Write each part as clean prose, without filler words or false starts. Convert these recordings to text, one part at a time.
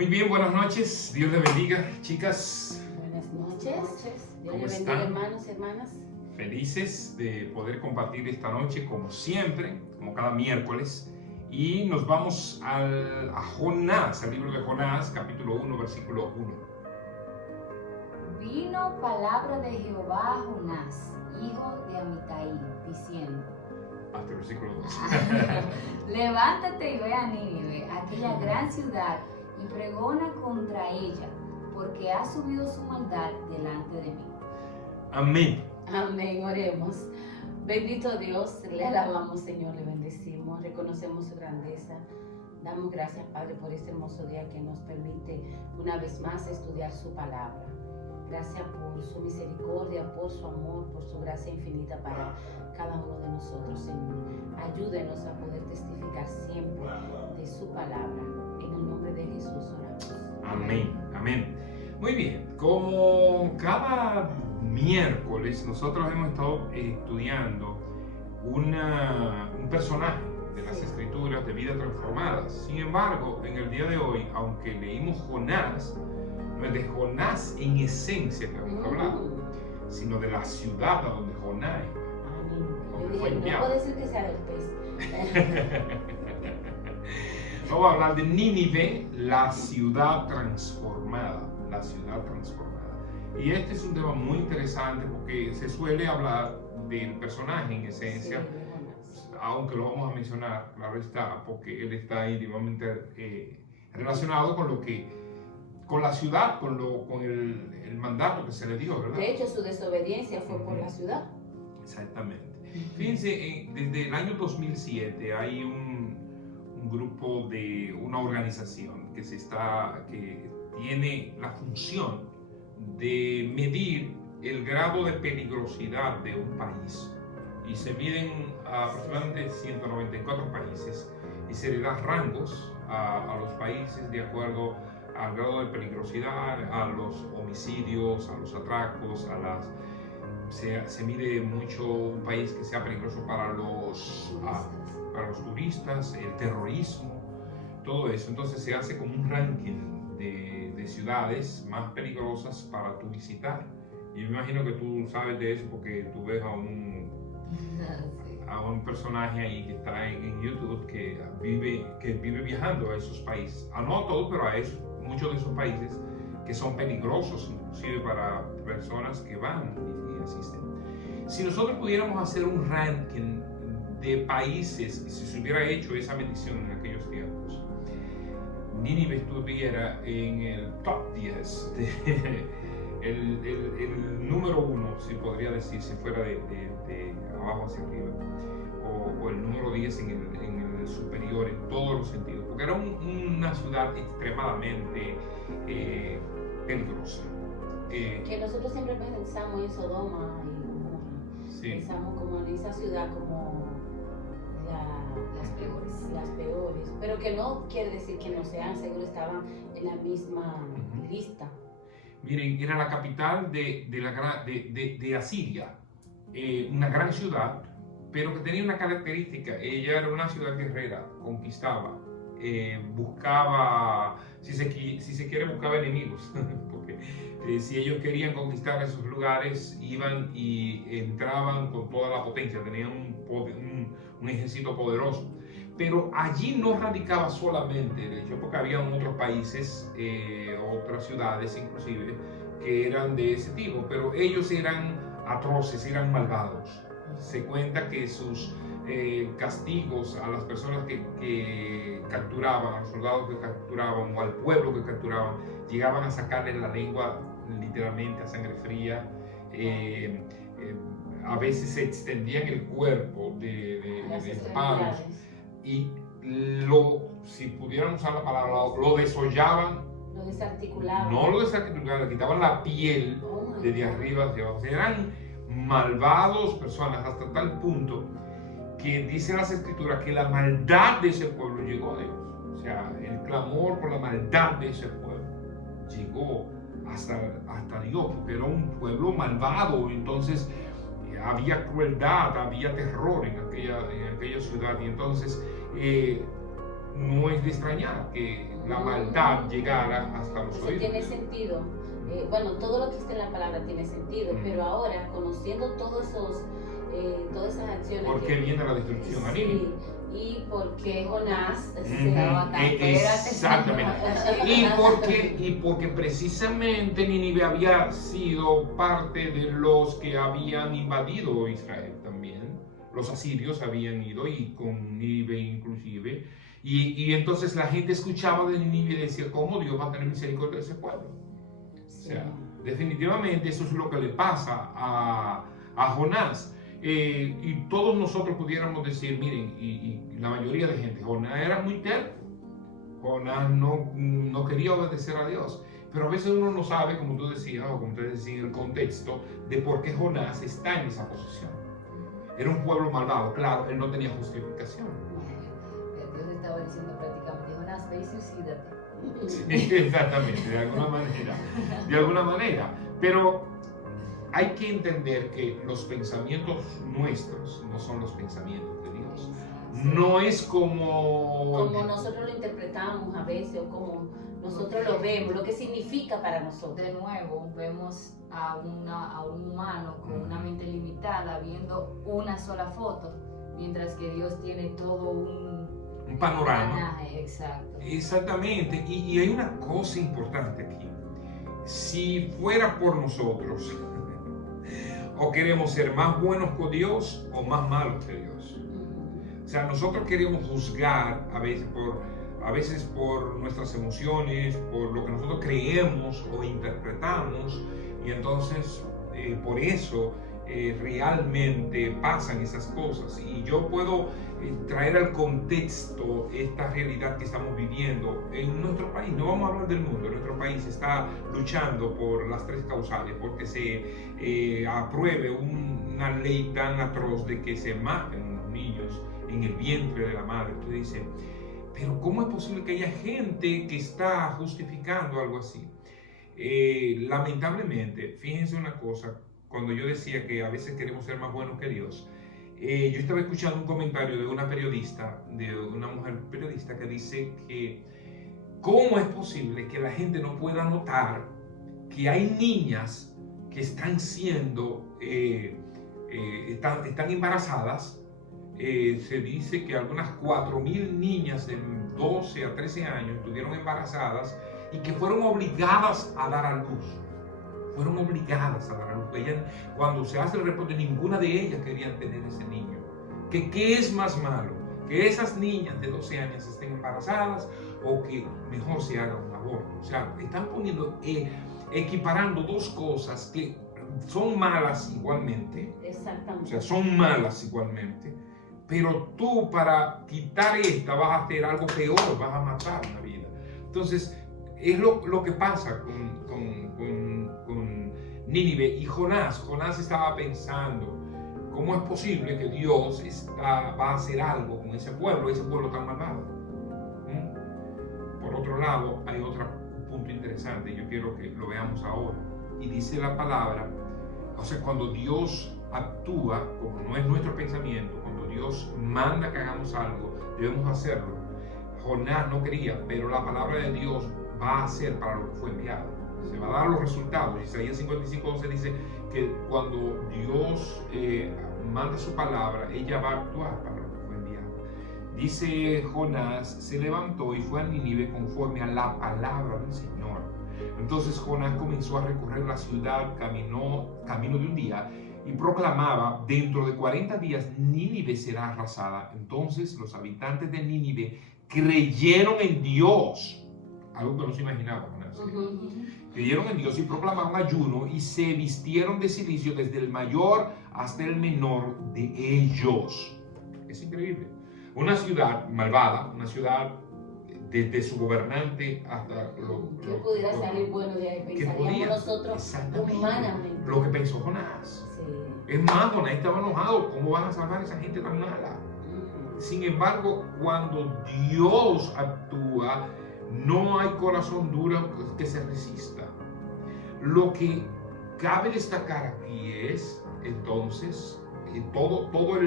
Muy bien, buenas noches. Dios les bendiga, chicas. Buenas noches. Dios ¿Cómo les están? bendiga, hermanos y hermanas. Felices de poder compartir esta noche, como siempre, como cada miércoles. Y nos vamos a Jonás, al libro de Jonás, capítulo 1, versículo 1. Vino palabra de Jehová a Jonás, hijo de Amitai, diciendo: Hasta el versículo 2. Levántate y ve a Nínive, aquella gran ciudad, y pregona contra ella, porque ha subido su maldad delante de mí. Amén. Amén, oremos. Bendito Dios, le alabamos, Señor, le bendecimos, reconocemos su grandeza. Damos gracias, Padre, por este hermoso día que nos permite una vez más estudiar su palabra. Gracias por su misericordia, por su amor, por su gracia infinita para cada uno de nosotros, Señor. Ayúdenos a poder testificar siempre de su palabra. En el nombre de Jesús oramos. Amén. Amén. Muy bien, como cada miércoles nosotros hemos estado estudiando un personaje de las Escrituras de vida transformada. Sin embargo, en el día de hoy, aunque leímos Jonás, no es de Jonás en esencia que vamos a hablar, sino de la ciudad a donde Jonás Amén. Yo dije, no puede ser que sea del pez. Vamos a hablar de Nínive, la ciudad transformada. La ciudad transformada. Y este es un tema muy interesante porque se suele hablar del personaje en esencia, aunque lo vamos a mencionar, claro está, porque él está íntimamente relacionado con la ciudad, con el mandato que se le dio, ¿verdad? De hecho, su desobediencia fue por la ciudad. Exactamente. Fíjense, desde el año 2007 hay un grupo de una organización que tiene la función de medir el grado de peligrosidad de un país, y se miden aproximadamente 194 países y se le da rangos a los países de acuerdo al grado de peligrosidad, a los homicidios, a los atracos, se mide mucho un país que sea peligroso para los turistas, el terrorismo, todo eso. Entonces se hace como un ranking de ciudades más peligrosas para tu visitar. Y me imagino que tú sabes de eso porque tú ves a un personaje ahí que está en YouTube que vive viajando a esos países. No a todos, pero a muchos de esos países que son peligrosos, inclusive para personas que van y asisten. Si nosotros pudiéramos hacer un ranking de países, si se hubiera hecho esa medición en aquellos tiempos, Nínive estuviera en el top 10, el número 1, si podría decir, si fuera de abajo hacia arriba, o el número 10 en el superior en todos los sentidos, porque era una ciudad extremadamente peligrosa. Que nosotros siempre pensamos en Sodoma y Gomorra. Sí. Pensamos como en esa ciudad como las peores, pero que no quiere decir que no sean, seguro estaban en la misma lista. Miren, era la capital de Asiria, una gran ciudad, pero que tenía una característica. Ella era una ciudad guerrera, conquistaba, buscaba, si se quiere, buscaba enemigos, porque si ellos querían conquistar esos lugares, iban y entraban con toda la potencia, tenían un ejército poderoso. Pero allí no radicaba solamente el hecho, porque había otros países, otras ciudades inclusive, que eran de ese tipo, pero ellos eran atroces, eran malvados. Se cuenta que sus castigos a las personas que capturaban, a los soldados que capturaban o al pueblo que capturaban, llegaban a sacarles la lengua literalmente a sangre fría. A veces se extendían el cuerpo de palos y si pudieran usar la palabra, lo desollaban. Lo desarticulaban. No lo desarticulaban, le quitaban la piel desde arriba hacia abajo. Eran malvados personas hasta tal punto que dicen las Escrituras que la maldad de ese pueblo llegó a Dios. O sea, el clamor por la maldad de ese pueblo llegó hasta Dios, porque era un pueblo malvado. Entonces había crueldad, había terror en aquella ciudad, y entonces no es de extrañar que la maldad llegara hasta los Eso oídos. tiene sentido. Bueno, todo lo que está en la palabra tiene sentido, pero ahora, conociendo todas esas acciones. ¿Por qué viene la destrucción a Nínive? Sí, y porque Jonás Exactamente. Y porque precisamente Nínive había sido parte de los que habían invadido Israel también. Los asirios habían ido, y con Nínive inclusive. Y entonces la gente escuchaba de Nínive y decía, ¿cómo Dios va a tener misericordia de ese pueblo? O sea, definitivamente eso es lo que le pasa a Jonás. Y todos nosotros pudiéramos decir, miren, y la mayoría de gente, Jonás era muy terco. Jonás no quería obedecer a Dios. Pero a veces uno no sabe, como tú decías, o como ustedes decían, el contexto de por qué Jonás está en esa posición. Era un pueblo malvado, claro, él no tenía justificación. Dios estaba diciendo prácticamente, Jonás, ve y suicídate. Sí, exactamente, de alguna manera. Pero hay que entender que los pensamientos nuestros no son los pensamientos de Dios. No es como nosotros lo interpretamos a veces, o como nosotros lo vemos, lo que significa para nosotros. De nuevo, vemos a un humano con una mente limitada viendo una sola foto, mientras que Dios tiene todo un panorama. Exacto. Exactamente. Y hay una cosa importante aquí. Si fuera por nosotros, o queremos ser más buenos con Dios o más malos que Dios. O sea, nosotros queremos juzgar a veces por nuestras emociones, por lo que nosotros creemos o interpretamos, y entonces por eso realmente pasan esas cosas. Y yo puedo traer al contexto esta realidad que estamos viviendo en nuestro país. No vamos a hablar del mundo. Nuestro país está luchando por las 3 causales, porque se apruebe una ley tan atroz de que se maten los niños en el vientre de la madre. Usted dice, pero ¿cómo es posible que haya gente que está justificando algo así? Lamentablemente, fíjense una cosa, cuando yo decía que a veces queremos ser más buenos que Dios, yo estaba escuchando un comentario de una periodista, de una mujer periodista, que dice que ¿cómo es posible que la gente no pueda notar que hay niñas que están siendo, están embarazadas? Se dice que algunas 4.000 niñas de 12 a 13 años estuvieron embarazadas y que fueron obligadas a dar a luz. Fueron obligadas a dar a luz. Cuando se hace el reporte, ninguna de ellas querían tener ese niño. ¿Qué es más malo? Que esas niñas de 12 años estén embarazadas, o que mejor se haga un aborto. O sea, están equiparando dos cosas que son malas igualmente. Exactamente. O sea, son malas igualmente. Pero tú, para quitar esta, vas a hacer algo peor, vas a matar una vida. Entonces, es lo que pasa con Nínive y Jonás. Jonás estaba pensando, ¿cómo es posible que Dios va a hacer algo con ese pueblo tan malvado? Por otro lado, hay otro punto interesante, yo quiero que lo veamos ahora. Y dice la palabra, o sea, cuando Dios actúa, como no es nuestro pensamiento, cuando Dios manda que hagamos algo, debemos hacerlo. Jonás no quería, pero la palabra de Dios va a hacer para lo que fue enviado. Se va a dar los resultados. Isaías 55:12 dice que cuando Dios manda su palabra, ella va a actuar para lo que fue enviado. Dice Jonás, se levantó y fue a Nínive conforme a la palabra del Señor. Entonces Jonás comenzó a recorrer la ciudad, camino de un día, y proclamaba, dentro de 40 días Nínive será arrasada. Entonces los habitantes de Nínive creyeron en Dios, algo que no se imaginaba. Creyeron en Dios y proclamaron ayuno y se vistieron de cilicio desde el mayor hasta el menor de ellos. Es increíble. Una ciudad malvada, una ciudad desde su gobernante hasta que pudiera salir bueno de ahí, pensaríamos nosotros humanamente. Lo que pensó Jonás. Sí. Es más, Jonás estaba enojado. ¿Cómo van a salvar a esa gente tan mala? Sin embargo, cuando Dios actúa, no hay corazón duro que se resista. Lo que cabe destacar aquí es, entonces, todo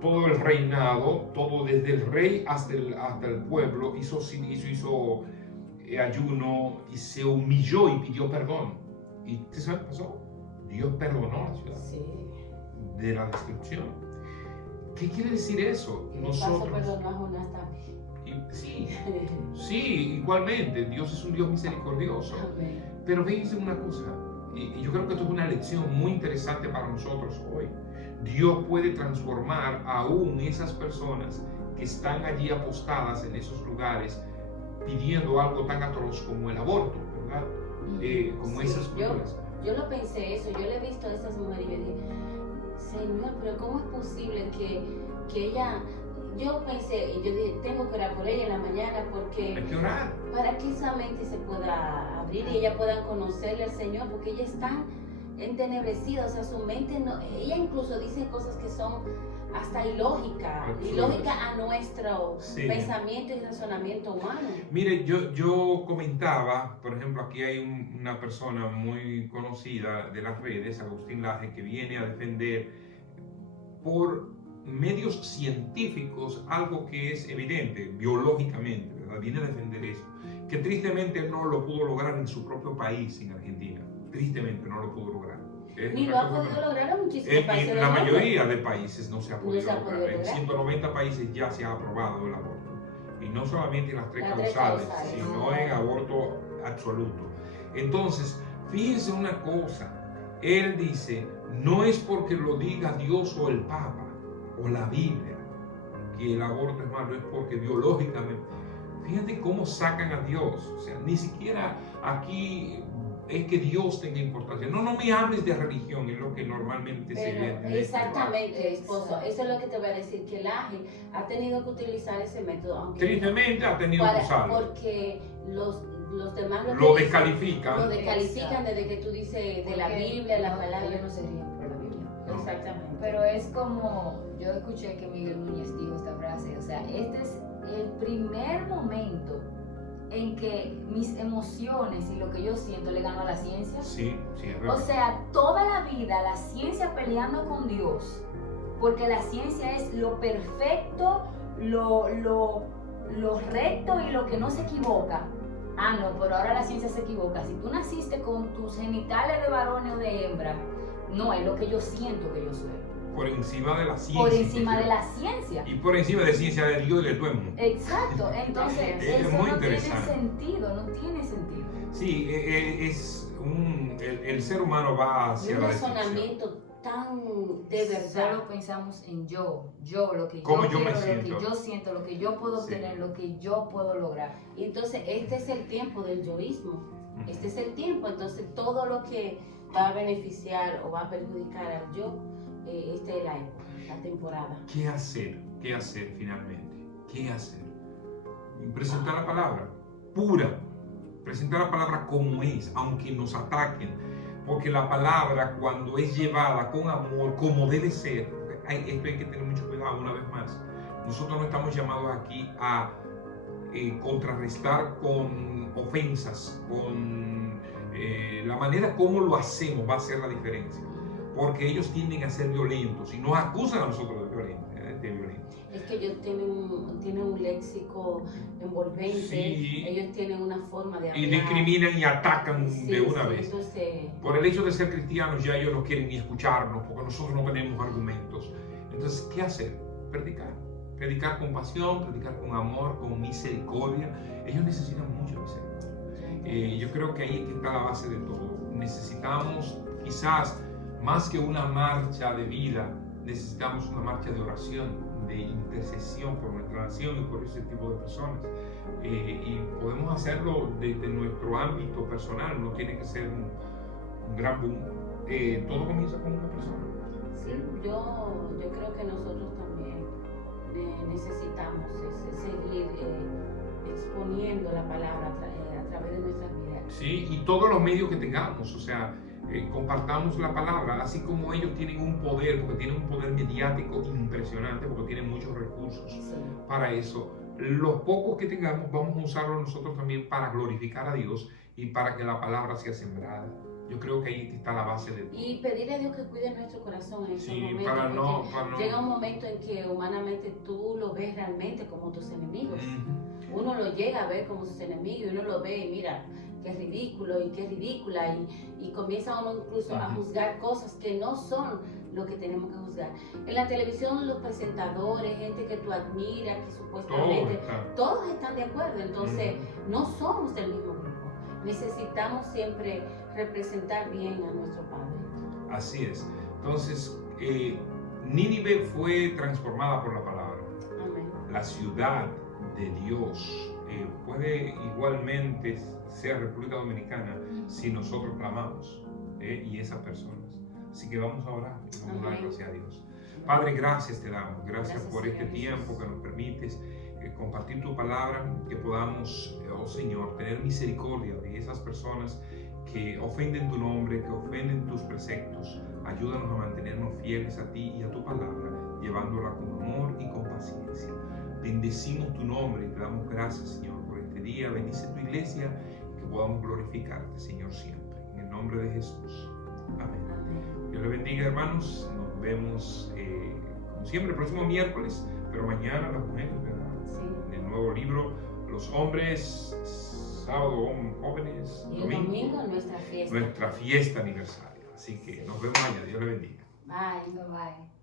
todo el reinado, todo desde el rey hasta el pueblo, hizo ayuno y se humilló y pidió perdón. ¿Y qué sabe qué pasó? Dios perdonó la ciudad de la destrucción. ¿Qué quiere decir eso? Nosotros perdonó a Jonás también. Sí, igualmente, Dios es un Dios misericordioso. Amén. Pero fíjense una cosa, y yo creo que esto es una lección muy interesante para nosotros hoy. Dios puede transformar aún esas personas que están allí apostadas en esos lugares pidiendo algo tan atroz como el aborto, ¿verdad? Como esas culturas. Yo lo pensé eso, yo le he visto a esas mujeres y yo dije, Señor, pero ¿cómo es posible que ella... Yo pensé, y yo dije, tengo que orar por ella en la mañana porque... Hay que orar. Para que esa mente se pueda abrir y ella pueda conocerle al Señor, porque ella es tan entenebrecida, o sea, su mente no... Ella incluso dice cosas que son hasta ilógicas a nuestro pensamiento y razonamiento humano. Mire, yo comentaba, por ejemplo, aquí hay una persona muy conocida de las redes, Agustín Laje, que viene a defender por medios científicos algo que es evidente biológicamente, ¿verdad? Viene a defender eso, que tristemente no lo pudo lograr en su propio país, en Argentina. Tristemente no lo pudo lograr. Ni lo ha podido lograr en muchísimos países. En la mayoría de países no se ha podido lograr. En 190 países ya se ha aprobado el aborto. Y no solamente en las tres causales, sino en aborto absoluto. Entonces, fíjense una cosa. Él dice, no es porque lo diga Dios o el Papa o la Biblia que el aborto es malo, es porque biológicamente. Fíjate cómo sacan a Dios. O sea, ni siquiera aquí es que Dios tenga importancia. No me hables de religión, es lo que normalmente se ve. Exactamente, esposo. Eso es lo que te voy a decir, que el AGE ha tenido que utilizar ese método. Aunque tristemente ha tenido que usarlo. Porque los demás lo descalifican. Lo descalifican desde que tú dices de la Biblia, la palabra. Ellos no serían por la Biblia. No. Exactamente. Pero es como, yo escuché que Miguel Núñez dijo esta frase, o sea, este es el primer momento en que mis emociones y lo que yo siento le gano a la ciencia. Sí, es verdad. O sea, toda la vida la ciencia peleando con Dios, porque la ciencia es lo perfecto, lo recto y lo que no se equivoca. Ah, no, pero ahora la ciencia se equivoca. Si tú naciste con tus genitales de varón o de hembra, no, es lo que yo siento que yo soy. Por encima de la ciencia. Por encima de la ciencia. Y por encima de la ciencia de Dios y de todo el mundo. Exacto, entonces eso muy no tiene interesante. sentido, no tiene sentido. Sí, el ser humano va hacia la destrucción. Un razonamiento tan de verdad. Solo pensamos en yo, lo que yo ¿Cómo yo quiero, me lo siento? que yo siento, lo que yo puedo obtener, lo que yo puedo lograr. Y entonces este es el tiempo del yoísmo. Este es el tiempo, entonces todo lo que va a beneficiar o va a perjudicar al yo, esta es la época, la temporada. ¿Qué hacer? ¿Qué hacer finalmente? ¿Qué hacer? Presentar la palabra pura, presentar la palabra como es, aunque nos ataquen, porque la palabra cuando es llevada con amor, como debe ser, esto hay que tener mucho cuidado una vez más. Nosotros no estamos llamados aquí a contrarrestar con ofensas, con la manera como lo hacemos va a hacer la diferencia, porque ellos tienden a ser violentos y nos acusan a nosotros de violencia. Es que ellos tienen un léxico envolvente, ellos tienen una forma de hablar. Y discriminan y atacan de una vez. Entonces, por el hecho de ser cristianos ya ellos no quieren ni escucharnos porque nosotros no tenemos argumentos. Entonces, ¿qué hacer? Predicar. Predicar con pasión, predicar con amor, con misericordia. Ellos necesitan mucha misericordia. Yo creo que ahí está la base de todo. Necesitamos quizás más que una marcha de vida, necesitamos una marcha de oración, de intercesión por nuestra nación y por ese tipo de personas. Y podemos hacerlo desde nuestro ámbito personal, no tiene que ser un gran boom. Todo comienza con una persona. Sí, yo creo que nosotros también necesitamos seguir exponiendo la palabra a través de nuestras vidas. Sí, y todos los medios que tengamos, o sea, compartamos la palabra, así como ellos tienen un poder, porque tienen un poder mediático impresionante, porque tienen muchos recursos para eso. Los pocos que tengamos vamos a usarlos nosotros también para glorificar a Dios y para que la palabra sea sembrada. Yo creo que ahí está la base de todo. Y pedirle a Dios que cuide nuestro corazón en estos Sí, momentos. para no, porque para no. llega un momento en que humanamente tú lo ves realmente como tus enemigos. Uno lo llega a ver como sus enemigos y uno lo ve y mira, qué ridículo y qué ridícula. Y comienza uno incluso a juzgar cosas que no son lo que tenemos que juzgar. En la televisión los presentadores, gente que tú admiras, que supuestamente, todos están de acuerdo. Entonces no somos del mismo grupo. Necesitamos siempre representar bien a nuestro Padre. Así es. Entonces, Nínive fue transformada por la palabra. Amén. La ciudad de Dios puede igualmente ser República Dominicana si nosotros clamamos y esas personas. Así que vamos a orar. Vamos a dar gracias a Dios. Padre, gracias te damos. Gracias por este tiempo que nos permites compartir tu palabra, que podamos, oh Señor, tener misericordia de esas personas que ofenden tu nombre, que ofenden tus preceptos. Ayúdanos a mantenernos fieles a ti y a tu palabra, llevándola con amor y con paciencia. Bendecimos tu nombre y te damos gracias, Señor, por este día. Bendice tu iglesia y que podamos glorificarte, Señor, siempre. En el nombre de Jesús. Amén. Dios le bendiga, hermanos. Nos vemos, como siempre, el próximo miércoles, pero mañana las mujeres, ¿verdad? Sí. En el nuevo libro, los hombres, sábado, jóvenes, Y el domingo nuestra fiesta. nuestra fiesta aniversario. Así que nos vemos allá. Dios le bendiga. Bye. Bye.